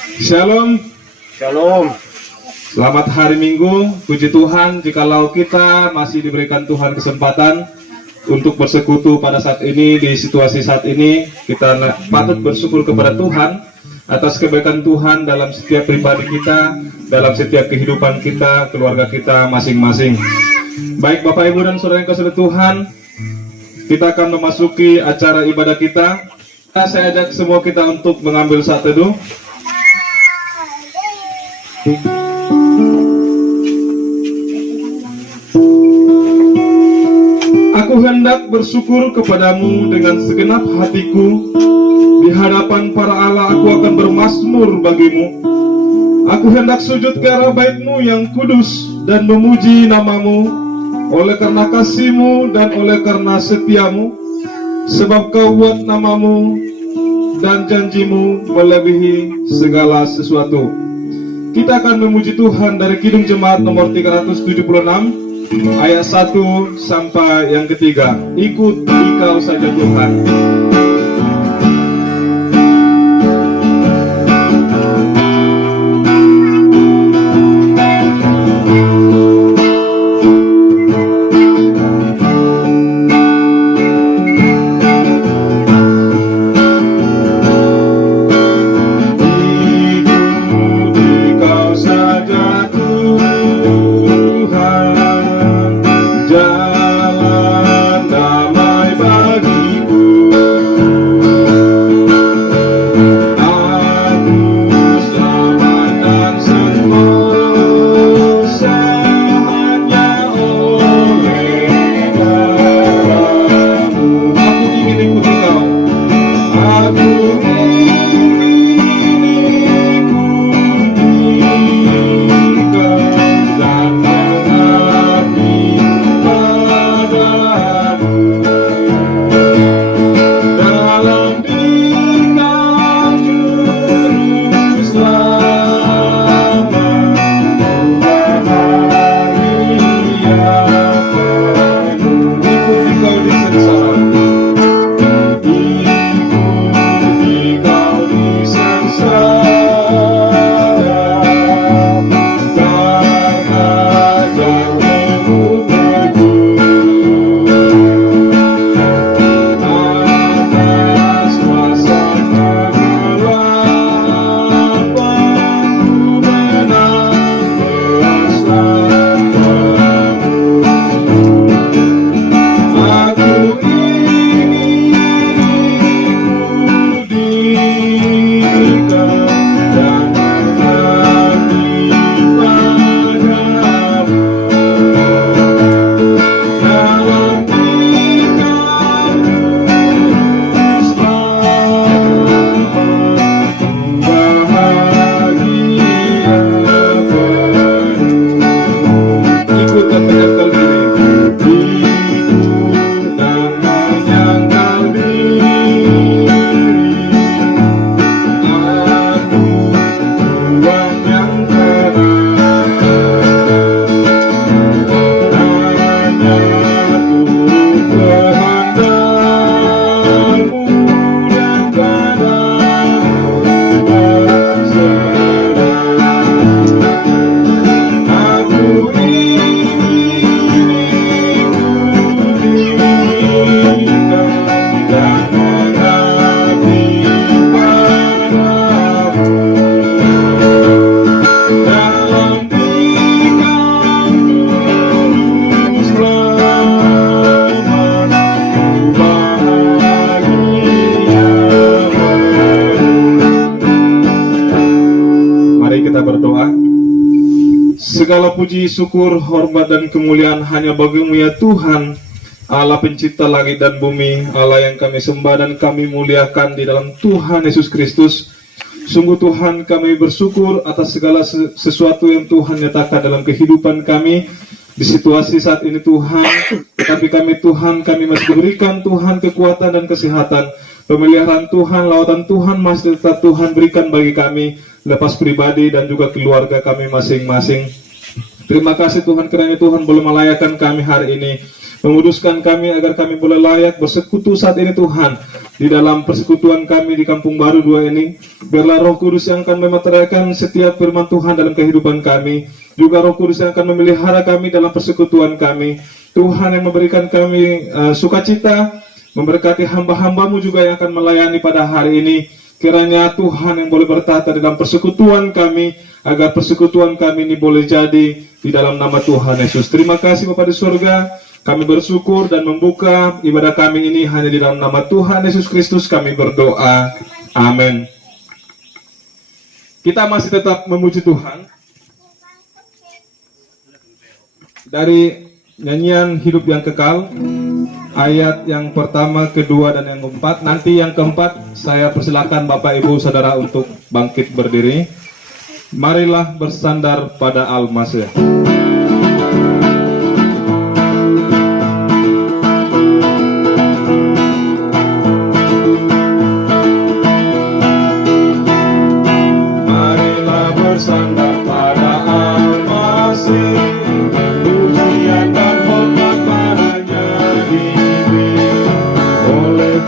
Shalom. Shalom. Selamat hari Minggu. Puji Tuhan jikalau kita masih diberikan Tuhan kesempatan untuk bersekutu pada saat ini, di situasi saat ini. Kita patut bersyukur kepada Tuhan atas kebaikan Tuhan dalam setiap pribadi kita, dalam setiap kehidupan kita, keluarga kita masing-masing. Baik Bapak Ibu dan Saudara yang kasih Tuhan, kita akan memasuki acara ibadah kita. Saya ajak semua kita untuk mengambil saat teduh. Aku hendak bersyukur kepadamu dengan segenap hatiku. Di hadapan para Allah aku akan bermazmur bagimu. Aku hendak sujud ke arah bait-Mu yang kudus dan memuji namamu, oleh karena kasih-Mu dan oleh karena setia-Mu, sebab Kau buat namamu dan janji-Mu melebihi segala sesuatu. Kita akan memuji Tuhan dari Kidung Jemaat nomor 376 ayat 1 sampai yang ketiga. Ikut Engkau saja Tuhan. Segala puji, syukur, hormat, dan kemuliaan hanya bagi-Mu ya Tuhan, Allah pencipta langit dan bumi, Allah yang kami sembah dan kami muliakan di dalam Tuhan Yesus Kristus. Sungguh Tuhan, kami bersyukur atas segala sesuatu yang Tuhan nyatakan dalam kehidupan kami di situasi saat ini Tuhan. Tapi kami Tuhan, kami masih diberikan Tuhan kekuatan dan kesehatan. Pemeliharaan Tuhan, lawatan Tuhan masih tetap Tuhan berikan bagi kami, lepas pribadi dan juga keluarga kami masing-masing. Terima kasih Tuhan, kerana Tuhan boleh melayakkan kami hari ini. Menguduskan kami agar kami boleh layak bersekutu saat ini Tuhan, di dalam persekutuan kami di Kampung Baru 2 ini. Biarlah Roh Kudus yang akan mematerialkan setiap firman Tuhan dalam kehidupan kami, juga Roh Kudus yang akan memelihara kami dalam persekutuan kami. Tuhan yang memberikan kami sukacita, memberkati hamba-hambamu juga yang akan melayani pada hari ini. Kiranya Tuhan yang boleh bertata dalam persekutuan kami, agar persekutuan kami ini boleh jadi di dalam nama Tuhan Yesus. Terima kasih Bapa di surga. Kami bersyukur dan membuka ibadah kami ini hanya di dalam nama Tuhan Yesus Kristus kami berdoa. Amin. Kita masih tetap memuji Tuhan dari nyanyian Hidup yang Kekal, ayat yang pertama, kedua, dan yang keempat. Nanti yang keempat saya persilakan Bapak Ibu Saudara untuk bangkit berdiri. Marilah bersandar pada Al-Masih.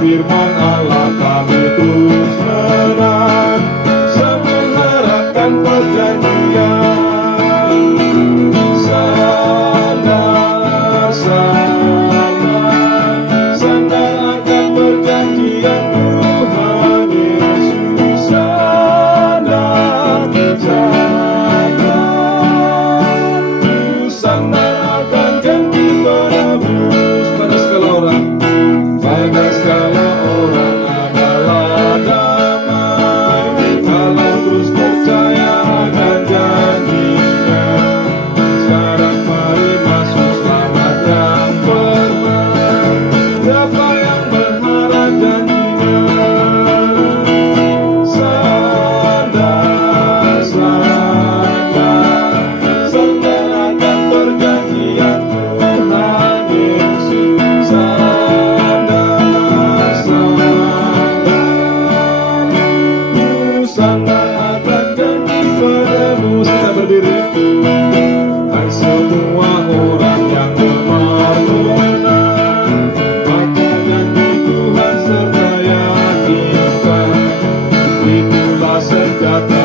Firman Allah kami terus terang, mengharapkan perjanjian. Sandar, sandar, sandar akan perjanjian Tuhan Yesus. Sandar, sandar, sandar akan janji penebus pada segala orang. Pada segala orang adalah damai, kalau terus percaya akan janjinya. Sekarang mari masuk selamat yang firman, siapa yang berharap janjinya. Sandar, sandar, sandar akan perjanjian Tuhan Yesus. Sandar akan janji penebus. Kita berdiri. Hai semua orang yang lemah benar, maka janji Tuhan serta yakinkan. Itulah senjata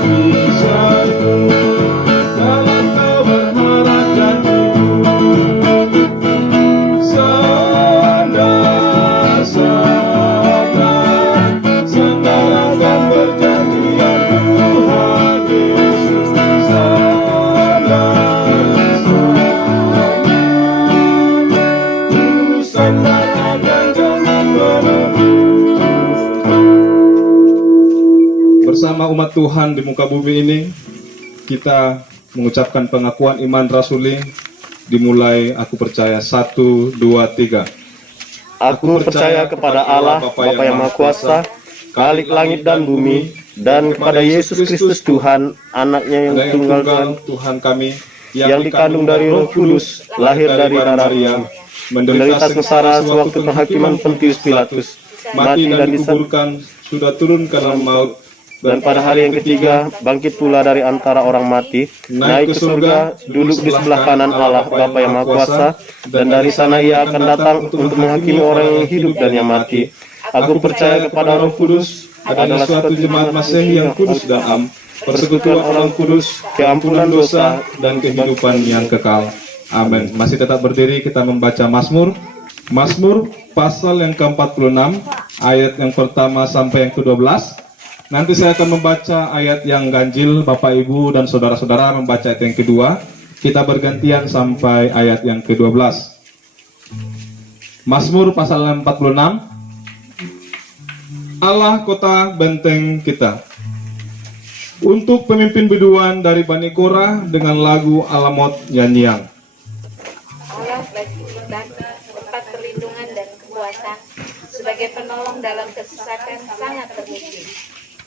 perisaimu dalam kau berharap janjimu. Sandar, sandar, sandar akan perjanjian Tuhan Yesus. Sandar, sandar, sandar akan janji penebus. Bersama umat Tuhan di muka bumi ini, kita mengucapkan pengakuan iman rasuli. Dimulai aku percaya 1, 2, 3. Aku percaya kepada Allah, Bapa yang Maha Kuasa, Khalik langit dan bumi, dan kepada Yesus Kristus Tuhan, anaknya yang tunggal Tuhan kami, yang dikandung dari Roh Kudus, lahir dari darah Maria, menderita sengsara sewaktu penghakiman Pontius Pilatus, mati dan dikuburkan, sudah turun ke dalam maut, dan pada hari yang ketiga bangkit pula dari antara orang mati, naik ke surga, duduk di sebelah kanan Allah Bapa yang Maha Kuasa, dan dari sana ia akan datang untuk menghakimi orang yang hidup dan yang mati. Aku percaya kepada Roh Kudus, adalah suatu jemaat Masehi yang kudus dan am, persekutuan orang kudus, keampunan dosa, dan kehidupan yang kekal. Amin. Masih tetap berdiri, kita membaca Mazmur. Mazmur pasal yang ke-46, ayat yang pertama sampai yang ke-12. Nanti saya akan membaca ayat yang ganjil, Bapak Ibu dan saudara-saudara membaca ayat yang kedua. Kita bergantian sampai ayat yang ke-12. Mazmur pasal 46. Allah kota benteng kita. Untuk pemimpin biduan dari Bani Korah dengan lagu Alamot nyanyian. Allah bagi tempat perlindungan dan kekuatan, sebagai penolong dalam kesesakan sangat terpuji.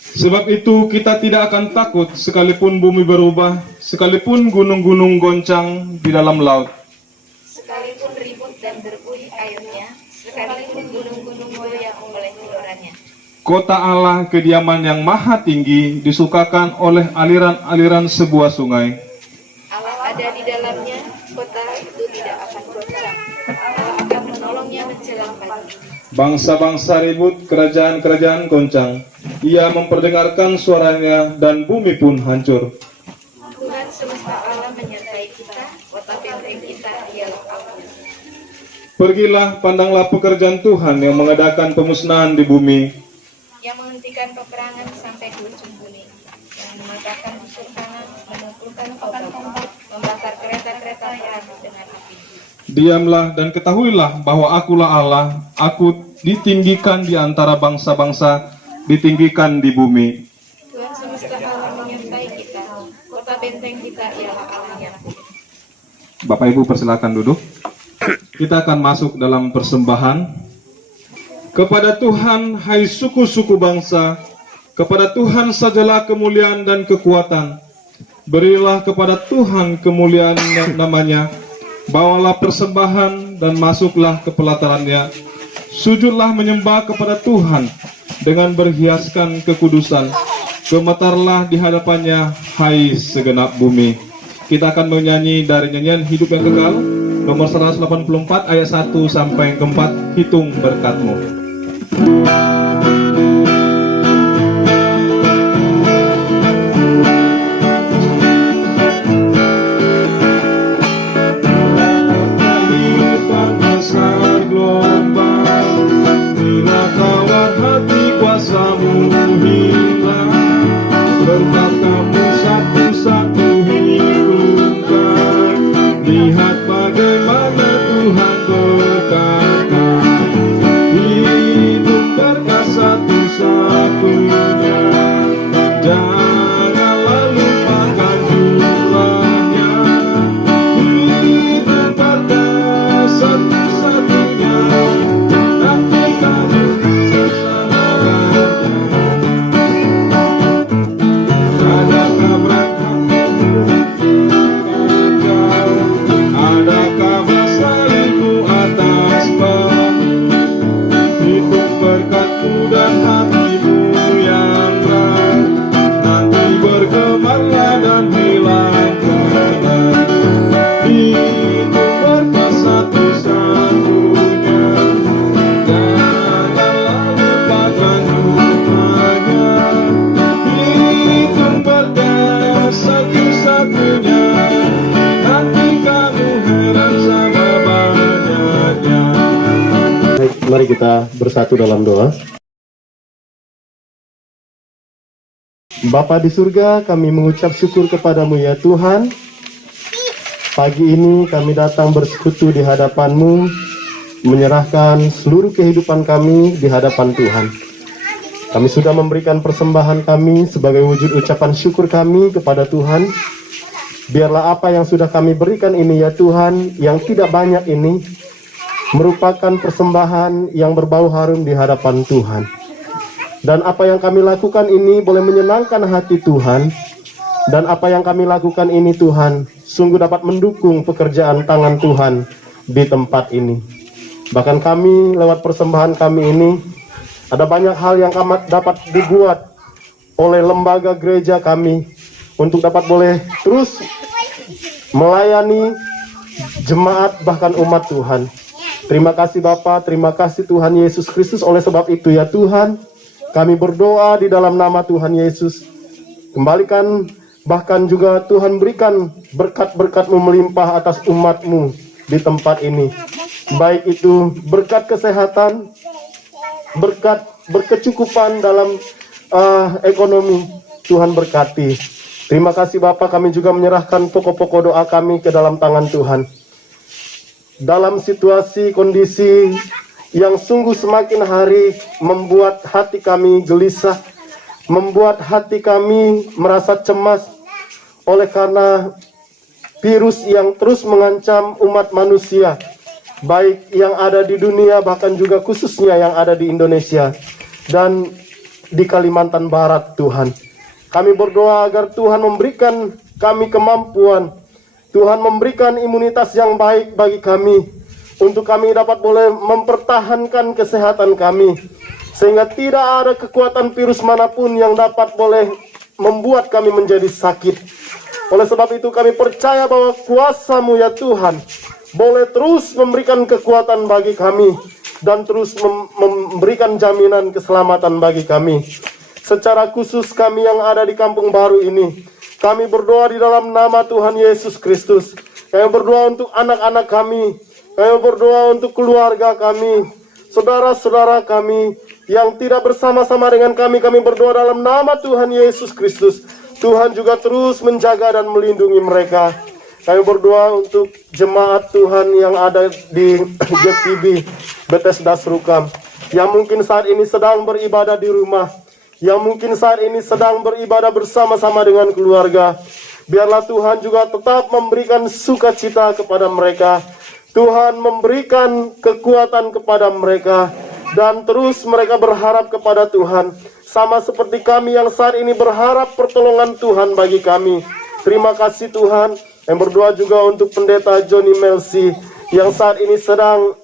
Sebab itu kita tidak akan takut sekalipun bumi berubah, sekalipun gunung-gunung goncang di dalam laut, Sekalipun ribut dan berbuih airnya, sekalipun gunung-gunung goyang oleh kilorannya. Kota Allah, kediaman yang maha tinggi, disukakan oleh aliran-aliran sebuah sungai. Allah ada di dalamnya, kota itu tidak akan goncang. Bangsa-bangsa ribut, kerajaan-kerajaan goncang. Ia memperdengarkan suaranya dan bumi pun hancur. Tuhan semesta alam menyertai kita, kota benteng kita ialah Allah. Pergilah, pandanglah pekerjaan Tuhan yang mengadakan pemusnahan di bumi. Yang menghentikan peperangan sampai ke ujung bumi, yang mematahkan busur kanan, memukulkan tombak, membakar kereta-kereta perang dengan api. Diamlah dan ketahuilah bahwa akulah Allah, aku ditinggikan di antara bangsa-bangsa, ditinggikan di bumi. Tuhan semesta alam menyertai kita, kota benteng kita ialah Allah yang kuat. Bapak Ibu persilakan duduk. Kita akan masuk dalam persembahan. Kepada Tuhan, hai suku-suku bangsa, kepada Tuhan sajalah kemuliaan dan kekuatan. Berilah kepada Tuhan kemuliaan namanya. Bawalah persembahan dan masuklah ke pelatarannya. Sujudlah menyembah kepada Tuhan dengan berhiaskan kekudusan. Gemetarlah di hadapannya, hai segenap bumi. Kita akan menyanyi dari nyanyian Hidup yang Kekal, nomor 184 ayat 1 sampai yang keempat, hitung berkat-Mu. Kehidupan besar gelombang, bila tawar hati kuasamu hilang, berkat kamu satu-satu hidupkan. Lihat bagaimana Tuhan berkata, hidup berkat satu-satunya, janganlah lupakan jumlahnya. Hidup berkat satu-satunya, nanti kamu bersamakannya. Adakah berkatmu kacau? Adakah salibmu atas bahu? Hitung berkatmu dan hatimu yang berat, nanti bergemarlah dan hilang kenal. Hitung berkat satu-satunya, janganlah lupakan jumlahnya. Hitung berkat satu-satunya, nanti kamu heran sama banyaknya. Baik, mari kita bersatu dalam doa. Bapa di surga, kami mengucap syukur kepadamu ya Tuhan. Pagi ini kami datang bersekutu di hadapan-Mu, menyerahkan seluruh kehidupan kami di hadapan Tuhan. Kami sudah memberikan persembahan kami sebagai wujud ucapan syukur kami kepada Tuhan. Biarlah apa yang sudah kami berikan ini ya Tuhan, yang tidak banyak ini, merupakan persembahan yang berbau harum di hadapan Tuhan. Dan apa yang kami lakukan ini boleh menyenangkan hati Tuhan. Dan apa yang kami lakukan ini Tuhan, sungguh dapat mendukung pekerjaan tangan Tuhan di tempat ini. Bahkan kami lewat persembahan kami ini, ada banyak hal yang dapat dibuat oleh lembaga gereja kami untuk dapat boleh terus melayani jemaat bahkan umat Tuhan. Terima kasih Bapa, terima kasih Tuhan Yesus Kristus. Oleh sebab itu ya Tuhan, kami berdoa di dalam nama Tuhan Yesus. Kembalikan, bahkan juga Tuhan berikan berkat-berkat-Mu melimpah atas umat-Mu di tempat ini. Baik itu berkat kesehatan, berkat berkecukupan dalam ekonomi, Tuhan berkati. Terima kasih Bapa, kami juga menyerahkan pokok-pokok doa kami ke dalam tangan Tuhan. Dalam situasi kondisi yang sungguh semakin hari membuat hati kami gelisah, membuat hati kami merasa cemas oleh karena virus yang terus mengancam umat manusia, baik yang ada di dunia bahkan juga khususnya yang ada di Indonesia dan di Kalimantan Barat. Tuhan, kami berdoa agar Tuhan memberikan kami kemampuan, Tuhan memberikan imunitas yang baik bagi kami, untuk kami dapat boleh mempertahankan kesehatan kami, sehingga tidak ada kekuatan virus manapun yang dapat boleh membuat kami menjadi sakit. Oleh sebab itu kami percaya bahwa kuasa-Mu ya Tuhan boleh terus memberikan kekuatan bagi kami, dan terus memberikan jaminan keselamatan bagi kami. Secara khusus kami yang ada di Kampung Baru ini, kami berdoa di dalam nama Tuhan Yesus Kristus. Kami berdoa untuk anak-anak kami, kami berdoa untuk keluarga kami, saudara-saudara kami yang tidak bersama-sama dengan kami berdoa dalam nama Tuhan Yesus Kristus. Tuhan juga terus menjaga dan melindungi mereka. Kami berdoa untuk jemaat Tuhan yang ada di GTB Bethesda Serukam, yang mungkin saat ini sedang beribadah di rumah, yang mungkin saat ini sedang beribadah bersama-sama dengan keluarga. Biarlah Tuhan juga tetap memberikan sukacita kepada mereka. Tuhan memberikan kekuatan kepada mereka, dan terus mereka berharap kepada Tuhan, sama seperti kami yang saat ini berharap pertolongan Tuhan bagi kami. Terima kasih Tuhan. Yang berdoa juga untuk pendeta Johnny Melsi yang saat ini sedang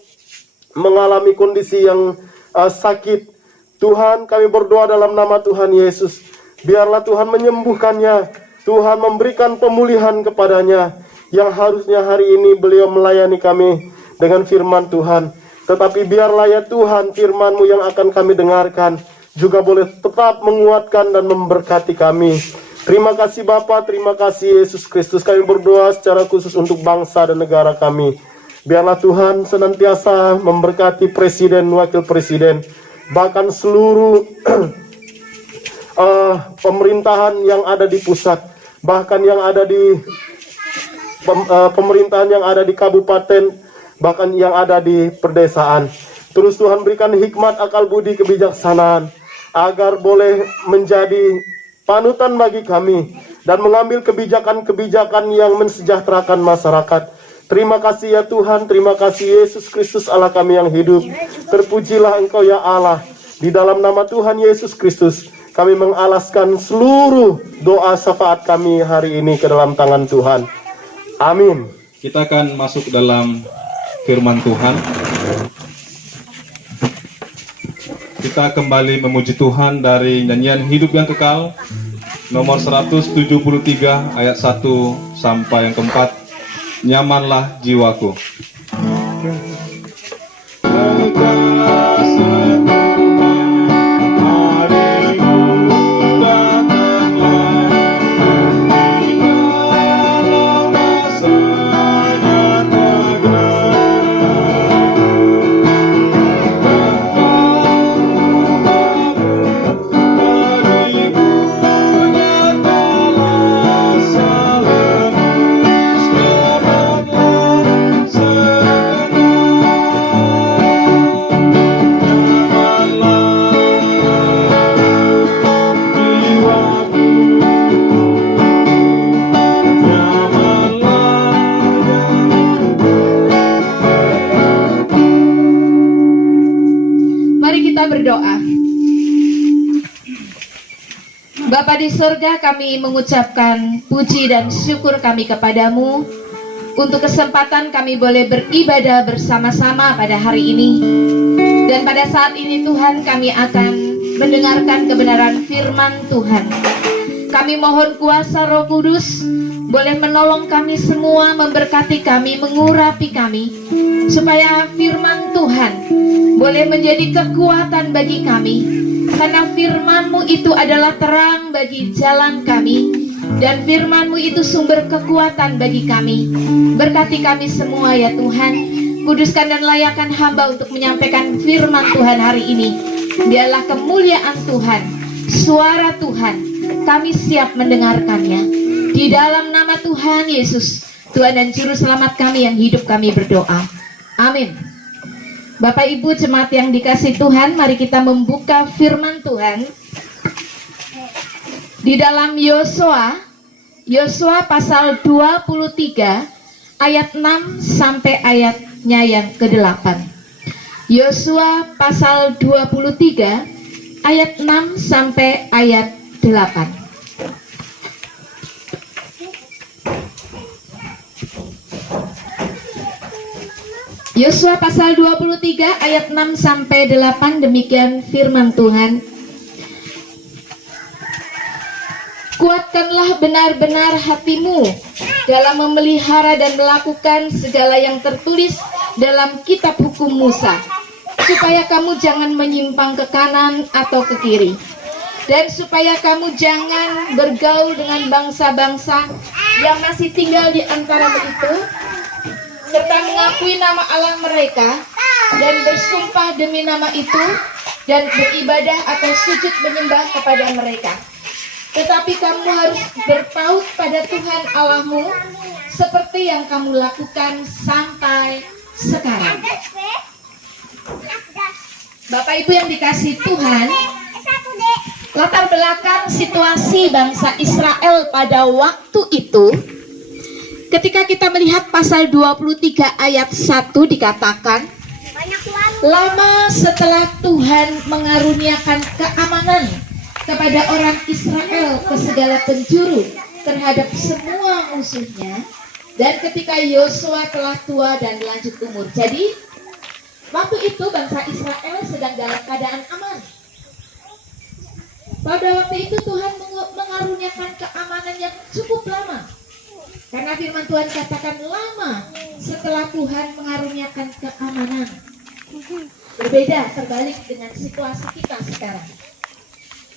mengalami kondisi yang sakit. Tuhan, kami berdoa dalam nama Tuhan Yesus, biarlah Tuhan menyembuhkannya, Tuhan memberikan pemulihan kepadanya, yang harusnya hari ini beliau melayani kami dengan firman Tuhan. Tetapi biarlah ya Tuhan, firman-Mu yang akan kami dengarkan juga boleh tetap menguatkan dan memberkati kami. Terima kasih Bapa, terima kasih Yesus Kristus. Kami berdoa secara khusus untuk bangsa dan negara kami. Biarlah Tuhan senantiasa memberkati presiden, wakil presiden, bahkan seluruh pemerintahan yang ada di pusat, bahkan yang ada di pemerintahan yang ada di kabupaten, bahkan yang ada di perdesaan. Terus Tuhan berikan hikmat, akal budi, kebijaksanaan, agar boleh menjadi panutan bagi kami dan mengambil kebijakan-kebijakan yang mensejahterakan masyarakat. Terima kasih ya Tuhan, terima kasih Yesus Kristus Allah kami yang hidup. Terpujilah Engkau ya Allah. Di dalam nama Tuhan Yesus Kristus, kami mengalaskan seluruh doa syafaat kami hari ini ke dalam tangan Tuhan. Amin. Kita akan masuk dalam firman Tuhan. Kita kembali memuji Tuhan dari nyanyian Hidup yang Kekal nomor 173 ayat 1 sampai yang keempat. Nyamanlah jiwaku. Berdoa. Bapa di surga, kami mengucapkan puji dan syukur kami kepadamu untuk kesempatan kami boleh beribadah bersama-sama pada hari ini. Dan pada saat ini Tuhan, kami akan mendengarkan kebenaran firman Tuhan. Kami mohon kuasa Roh Kudus boleh menolong kami semua, memberkati kami, mengurapi kami, supaya firman Tuhan boleh menjadi kekuatan bagi kami, karena firman-Mu itu adalah terang bagi jalan kami, dan firman-Mu itu sumber kekuatan bagi kami. Berkati kami semua ya Tuhan, kuduskan dan layakkan hamba untuk menyampaikan firman Tuhan hari ini. Biarlah kemuliaan Tuhan, suara Tuhan, kami siap mendengarkannya. Di dalam nama Tuhan Yesus, Tuhan dan Juru Selamat kami yang hidup, kami berdoa. Amin. Bapak Ibu jemaat yang dikasih Tuhan, mari kita membuka firman Tuhan di dalam Yosua pasal 23 ayat 6 sampai ayatnya yang ke-8. Yosua pasal 23 ayat 6 sampai ayat 8. Yosua pasal 23 ayat 6 sampai 8, demikian firman Tuhan. Kuatkanlah benar-benar hatimu dalam memelihara dan melakukan segala yang tertulis dalam kitab hukum Musa, supaya kamu jangan menyimpang ke kanan atau ke kiri, dan supaya kamu jangan bergaul dengan bangsa-bangsa yang masih tinggal di antara itu, serta mengakui nama Allah mereka dan bersumpah demi nama itu dan beribadah atau sujud menyembah kepada mereka. Tetapi kamu harus berpaut pada Tuhan Allahmu seperti yang kamu lakukan sampai sekarang. Bapak Ibu yang dikasihi Tuhan, latar belakang situasi bangsa Israel pada waktu itu, ketika kita melihat pasal 23 ayat 1 dikatakan, lama setelah Tuhan mengaruniakan keamanan kepada orang Israel ke segala penjuru terhadap semua musuhnya, dan ketika Yosua telah tua dan lanjut umur. Jadi waktu itu bangsa Israel sedang dalam keadaan aman. Pada waktu itu Tuhan mengaruniakan keamanan yang cukup lama. Karena firman Tuhan katakan lama setelah Tuhan mengaruniakan keamanan. Berbeda, terbalik dengan situasi kita sekarang.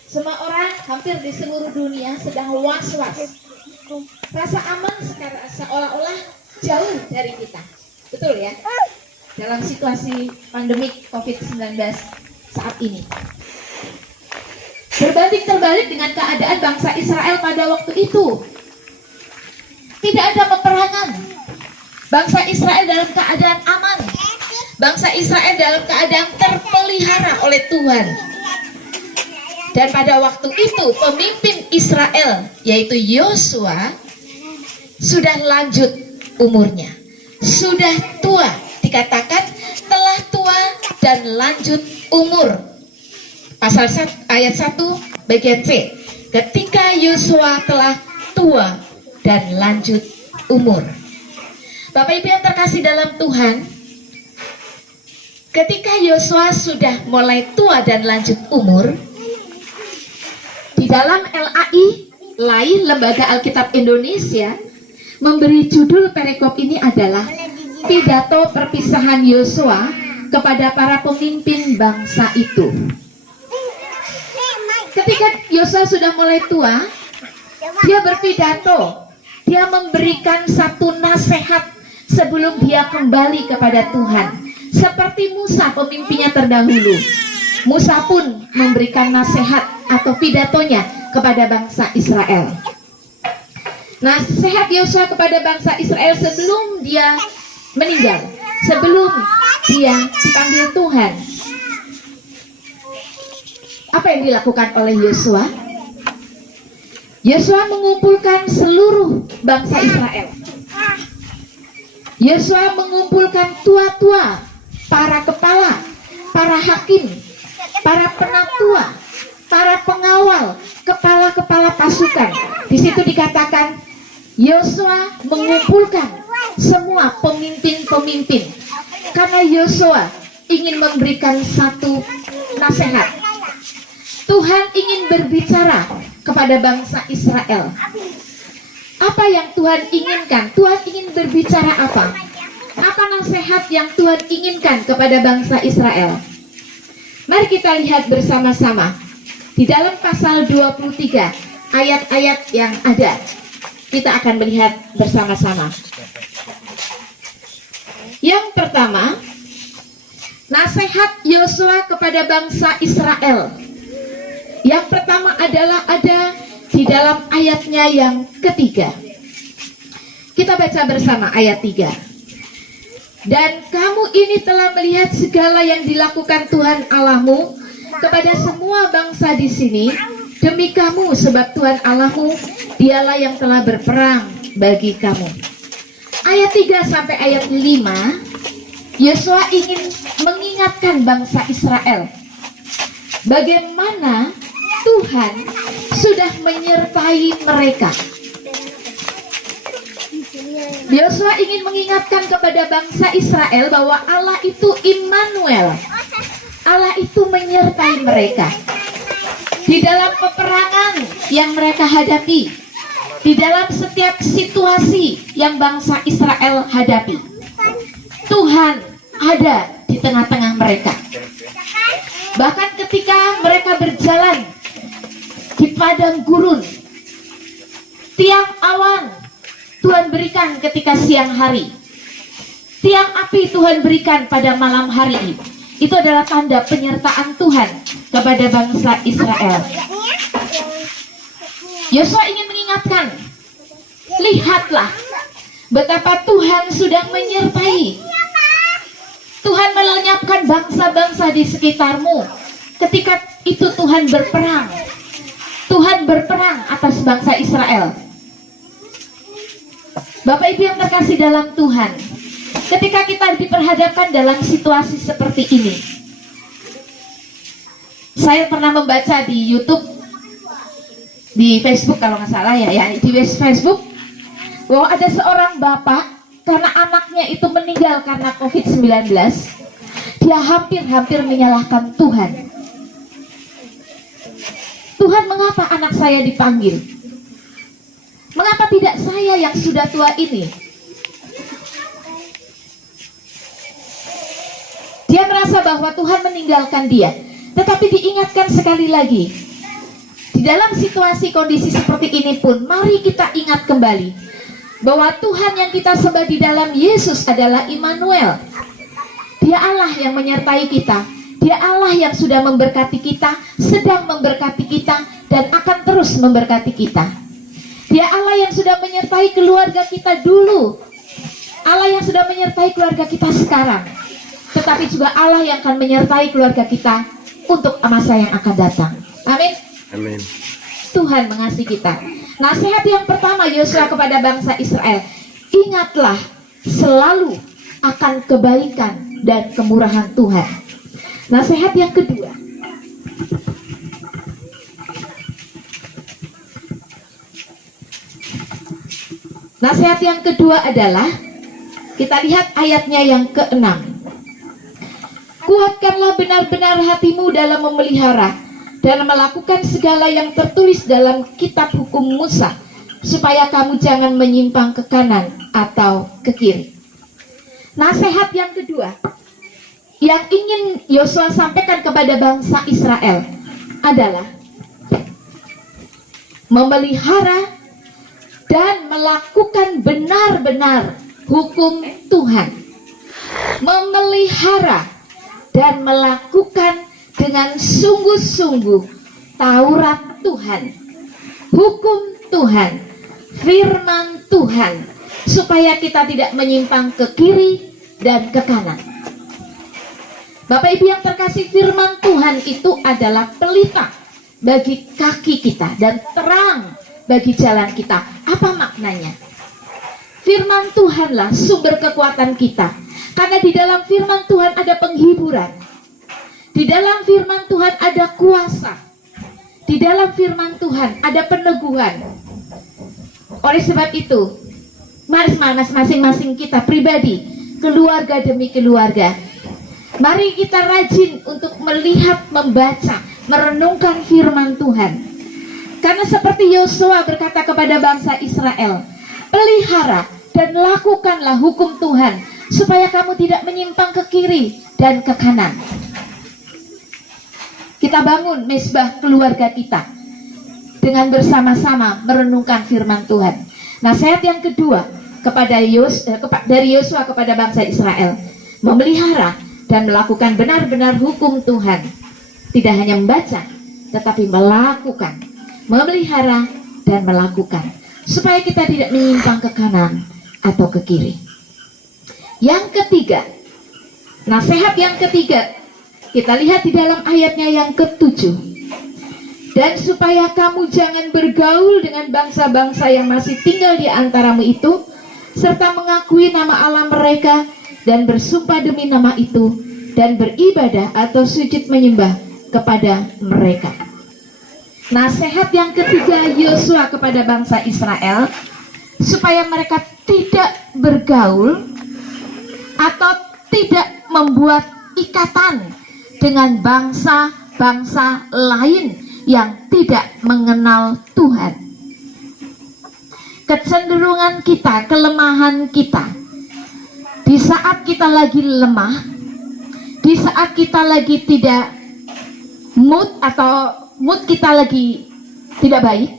Semua orang hampir di seluruh dunia sedang was-was. Rasa aman sekarang seolah-olah jauh dari kita. Betul ya? Dalam situasi pandemik COVID-19 saat ini. Berbanding terbalik dengan keadaan bangsa Israel pada waktu itu. Tidak ada peperangan. Bangsa Israel dalam keadaan aman. Bangsa Israel dalam keadaan terpelihara oleh Tuhan. Dan pada waktu itu pemimpin Israel yaitu Yosua sudah lanjut umurnya. Sudah tua, dikatakan telah tua dan lanjut umur. Pasal ayat 1 bagian C. Ketika Yosua telah tua dan lanjut umur. Bapak Ibu yang terkasih dalam Tuhan, ketika Yosua sudah mulai tua dan lanjut umur, di dalam LAI, Lembaga Alkitab Indonesia, memberi judul perikop ini adalah pidato perpisahan Yosua kepada para pemimpin bangsa itu. Ketika Yosua sudah mulai tua, dia berpidato, dia memberikan satu nasihat sebelum dia kembali kepada Tuhan. Seperti Musa pemimpinnya terdahulu, Musa pun memberikan nasihat atau pidatonya kepada bangsa Israel. Nasihat Yosua kepada bangsa Israel sebelum dia meninggal, sebelum dia dipanggil Tuhan. Apa yang dilakukan oleh Yosua? Yosua mengumpulkan seluruh bangsa Israel. Yosua mengumpulkan tua-tua, para kepala, para hakim, para penatua, para pengawal, kepala-kepala pasukan. Di situ dikatakan Yosua mengumpulkan semua pemimpin-pemimpin karena Yosua ingin memberikan satu nasihat. Tuhan ingin berbicara kepada bangsa Israel. Apa yang Tuhan inginkan? Tuhan ingin berbicara apa? Apa nasihat yang Tuhan inginkan kepada bangsa Israel? Mari kita lihat bersama-sama di dalam pasal 23 ayat-ayat yang ada. Kita akan melihat bersama-sama. Yang pertama, nasihat Yosua kepada bangsa Israel. Yang pertama adalah ada di dalam ayatnya yang ketiga. Kita baca bersama ayat 3. Dan kamu ini telah melihat segala yang dilakukan Tuhan Allahmu kepada semua bangsa di sini demi kamu, sebab Tuhan Allahmu dialah yang telah berperang bagi kamu. Ayat 3 sampai ayat 5, Yosua ingin mengingatkan bangsa Israel bagaimana Tuhan sudah menyertai mereka. Yosua ingin mengingatkan kepada bangsa Israel bahwa Allah itu Immanuel. Allah itu menyertai mereka di dalam peperangan yang mereka hadapi, di dalam setiap situasi yang bangsa Israel hadapi. Tuhan ada di tengah-tengah mereka. Bahkan ketika mereka berjalan di padang gurun, tiang awan Tuhan berikan ketika siang hari, tiang api Tuhan berikan pada malam hari. Itu adalah tanda penyertaan Tuhan kepada bangsa Israel. Yosua ingin mengingatkan, lihatlah betapa Tuhan sudah menyertai. Tuhan melenyapkan bangsa-bangsa di sekitarmu. Ketika itu Tuhan berperang. Tuhan berperang atas bangsa Israel. Bapak Ibu yang terkasih dalam Tuhan, ketika kita diperhadapkan dalam situasi seperti ini, saya pernah membaca di YouTube, di Facebook kalau nggak salah ya di Facebook, bahwa ada seorang bapak, karena anaknya itu meninggal karena COVID-19, dia hampir-hampir menyalahkan Tuhan. Tuhan, mengapa anak saya dipanggil? Mengapa tidak saya yang sudah tua ini? Dia merasa bahwa Tuhan meninggalkan dia. Tetapi diingatkan sekali lagi, di dalam situasi kondisi seperti ini pun, mari kita ingat kembali bahwa Tuhan yang kita sembah di dalam Yesus adalah Immanuel. Dia Allah yang menyertai kita. Dia Allah yang sudah memberkati kita, sedang memberkati kita, dan akan terus memberkati kita. Dia Allah yang sudah menyertai keluarga kita dulu, Allah yang sudah menyertai keluarga kita sekarang, tetapi juga Allah yang akan menyertai keluarga kita untuk masa yang akan datang. Amin. Amin. Tuhan mengasihi kita. Nasihat yang pertama Yosua kepada bangsa Israel, ingatlah selalu akan kebaikan dan kemurahan Tuhan. Nasihat yang kedua, adalah, kita lihat ayatnya yang ke-6. Kuatkanlah benar-benar hatimu dalam memelihara dan melakukan segala yang tertulis dalam kitab hukum Musa, supaya kamu jangan menyimpang ke kanan atau ke kiri. Nasihat yang kedua yang ingin Yosua sampaikan kepada bangsa Israel adalah memelihara dan melakukan benar-benar hukum Tuhan. Memelihara dan melakukan dengan sungguh-sungguh Taurat Tuhan, hukum Tuhan, firman Tuhan, supaya kita tidak menyimpang ke kiri dan ke kanan. Bapak Ibu yang terkasih, firman Tuhan itu adalah pelita bagi kaki kita dan terang bagi jalan kita. Apa maknanya? Firman Tuhanlah sumber kekuatan kita, karena di dalam firman Tuhan ada penghiburan. Di dalam firman Tuhan ada kuasa. Di dalam firman Tuhan ada peneguhan. Oleh sebab itu, mari masing-masing kita pribadi, keluarga demi keluarga, mari kita rajin untuk melihat, membaca, merenungkan firman Tuhan. Karena seperti Yosua berkata kepada bangsa Israel, pelihara dan lakukanlah hukum Tuhan, supaya kamu tidak menyimpang ke kiri dan ke kanan. Kita bangun mesbah keluarga kita dengan bersama-sama merenungkan firman Tuhan. Nasihat yang kedua dari Yosua kepada bangsa Israel, memelihara dan melakukan benar-benar hukum Tuhan. Tidak hanya membaca, tetapi melakukan, memelihara dan melakukan, supaya kita tidak menyimpang ke kanan atau ke kiri. Yang ketiga, nasihat yang ketiga, kita lihat di dalam ayatnya yang ke-7. Dan supaya kamu jangan bergaul dengan bangsa-bangsa yang masih tinggal di antaramu itu, serta mengakui nama Allah mereka, dan bersumpah demi nama itu, dan beribadah atau sujud menyembah kepada mereka. Nasihat yang ketiga Yosua kepada bangsa Israel, supaya mereka tidak bergaul atau tidak membuat ikatan dengan bangsa-bangsa lain yang tidak mengenal Tuhan. Kecenderungan kita, kelemahan kita, di saat kita lagi lemah, di saat kita lagi tidak mood atau mood kita lagi tidak baik,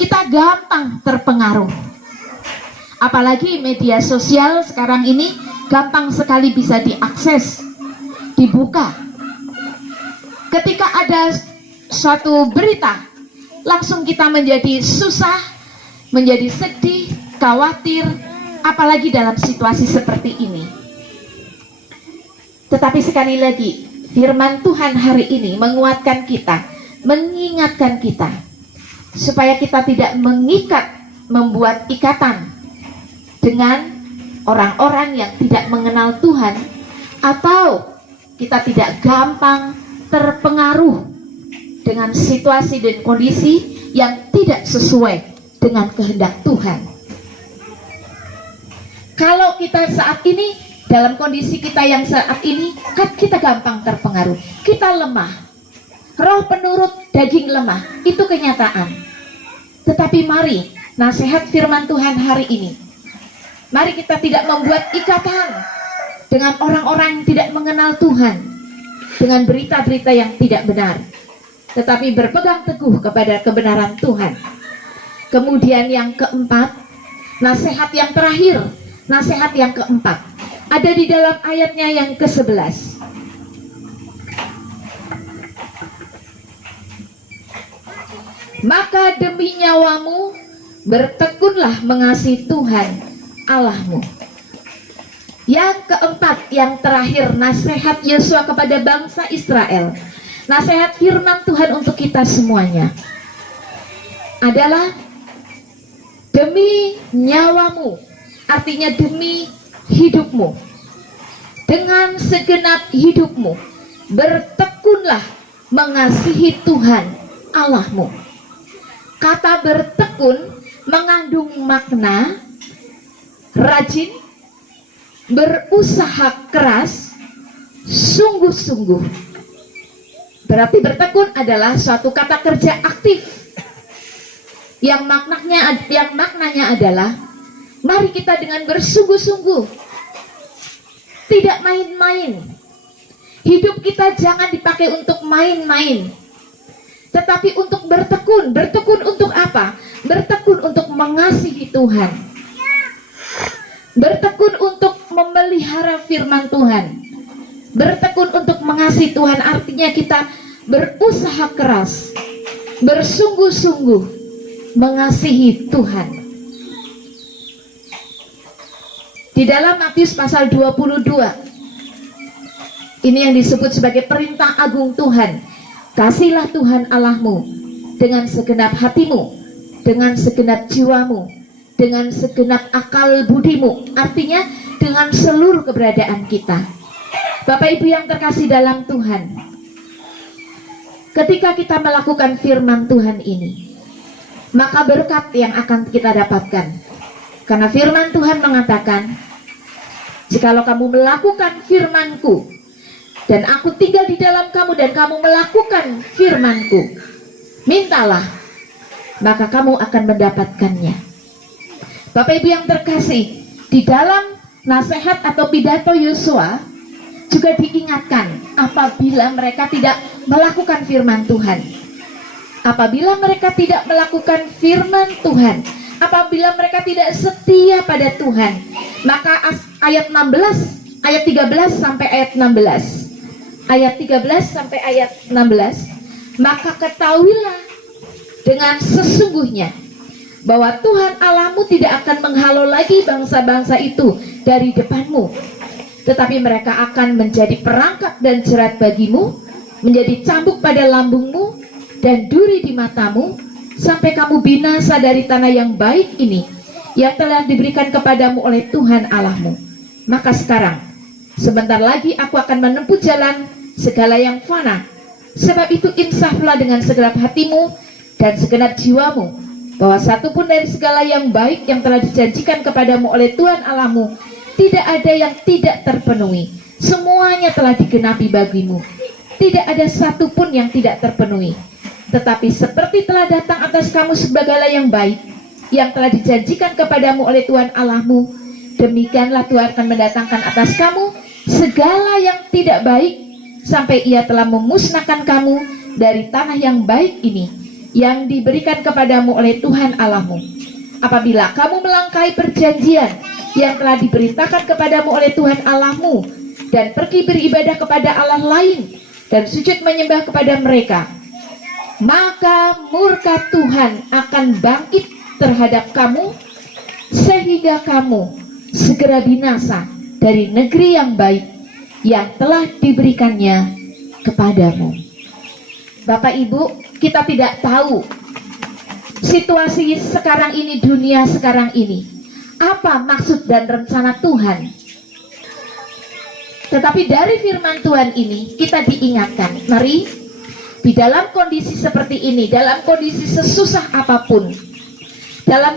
kita gampang terpengaruh. Apalagi media sosial sekarang ini gampang sekali bisa diakses, dibuka. Ketika ada suatu berita, langsung kita menjadi susah, menjadi sedih, khawatir, apalagi dalam situasi seperti ini. Tetapi sekali lagi, firman Tuhan hari ini menguatkan kita, mengingatkan kita, supaya kita tidak membuat ikatan dengan orang-orang yang tidak mengenal Tuhan, atau kita tidak gampang terpengaruh dengan situasi dan kondisi yang tidak sesuai dengan kehendak Tuhan. Kalau kita saat ini, dalam kondisi kita yang saat ini, kan kita gampang terpengaruh, kita lemah, roh penurut, daging lemah, itu kenyataan. Tetapi mari, nasihat firman Tuhan hari ini, mari kita tidak membuat ikatan dengan orang-orang yang tidak mengenal Tuhan, dengan berita-berita yang tidak benar, tetapi berpegang teguh kepada kebenaran Tuhan. Kemudian yang keempat, nasihat yang terakhir, nasihat yang keempat, ada di dalam ayatnya yang ke-11. Maka demi nyawamu, bertekunlah mengasihi Tuhan Allahmu. Yang keempat, yang terakhir, nasihat Yosua kepada bangsa Israel, nasihat firman Tuhan untuk kita semuanya adalah demi nyawamu, artinya demi hidupmu, dengan segenap hidupmu, bertekunlah mengasihi Tuhan Allahmu. Kata bertekun mengandung makna rajin, berusaha keras, sungguh-sungguh. Berarti bertekun adalah suatu kata kerja aktif yang maknanya adalah mari kita dengan bersungguh-sungguh, tidak main-main. Hidup kita jangan dipakai untuk main-main, tetapi untuk bertekun. Bertekun untuk apa? Bertekun untuk mengasihi Tuhan, bertekun untuk memelihara firman Tuhan, bertekun untuk mengasihi Tuhan. Artinya kita berusaha keras, bersungguh-sungguh mengasihi Tuhan. Di dalam Matius pasal 22, ini yang disebut sebagai perintah agung Tuhan. Kasihilah Tuhan Allahmu dengan segenap hatimu, dengan segenap jiwamu, dengan segenap akal budimu. Artinya dengan seluruh keberadaan kita. Bapak Ibu yang terkasih dalam Tuhan, ketika kita melakukan firman Tuhan ini, maka berkat yang akan kita dapatkan. Karena firman Tuhan mengatakan, jikalau kamu melakukan firman-Ku, dan Aku tinggal di dalam kamu, dan kamu melakukan firman-Ku, mintalah, maka kamu akan mendapatkannya. Bapak Ibu yang terkasih, di dalam nasihat atau pidato Yosua juga diingatkan apabila mereka tidak melakukan firman Tuhan. Apabila mereka tidak melakukan firman Tuhan, apabila mereka tidak setia pada Tuhan, maka ayat 16, ayat 13 sampai ayat 16. Ayat 13 sampai ayat 16, maka ketahuilah dengan sesungguhnya bahwa Tuhan Allahmu tidak akan menghalau lagi bangsa-bangsa itu dari depanmu, tetapi mereka akan menjadi perangkap dan jerat bagimu, menjadi cambuk pada lambungmu dan duri di matamu, sampai kamu binasa dari tanah yang baik ini yang telah diberikan kepadamu oleh Tuhan Allahmu. Maka sekarang, sebentar lagi aku akan menempuh jalan segala yang fana. Sebab itu insaflah dengan segenap hatimu dan segenap jiwamu, bahwa satupun dari segala yang baik yang telah dijanjikan kepadamu oleh Tuhan Allahmu tidak ada yang tidak terpenuhi. Semuanya telah digenapi bagimu, tidak ada satupun yang tidak terpenuhi. Tetapi seperti telah datang atas kamu segala yang baik yang telah dijanjikan kepadamu oleh Tuhan Allahmu, demikianlah Tuhan akan mendatangkan atas kamu segala yang tidak baik, sampai Ia telah memusnahkan kamu dari tanah yang baik ini, yang diberikan kepadamu oleh Tuhan Allahmu. Apabila kamu melangkahi perjanjian yang telah diberitakan kepadamu oleh Tuhan Allahmu, dan pergi beribadah kepada Allah lain, dan sujud menyembah kepada mereka, maka murka Tuhan akan bangkit terhadap kamu, sehingga kamu segera binasa dari negeri yang baik yang telah diberikannya kepadamu. Bapak Ibu, kita tidak tahu situasi sekarang ini, dunia sekarang ini, apa maksud dan rencana Tuhan. Tetapi dari firman Tuhan ini kita diingatkan, mari di dalam kondisi seperti ini, dalam kondisi sesusah apapun, dalam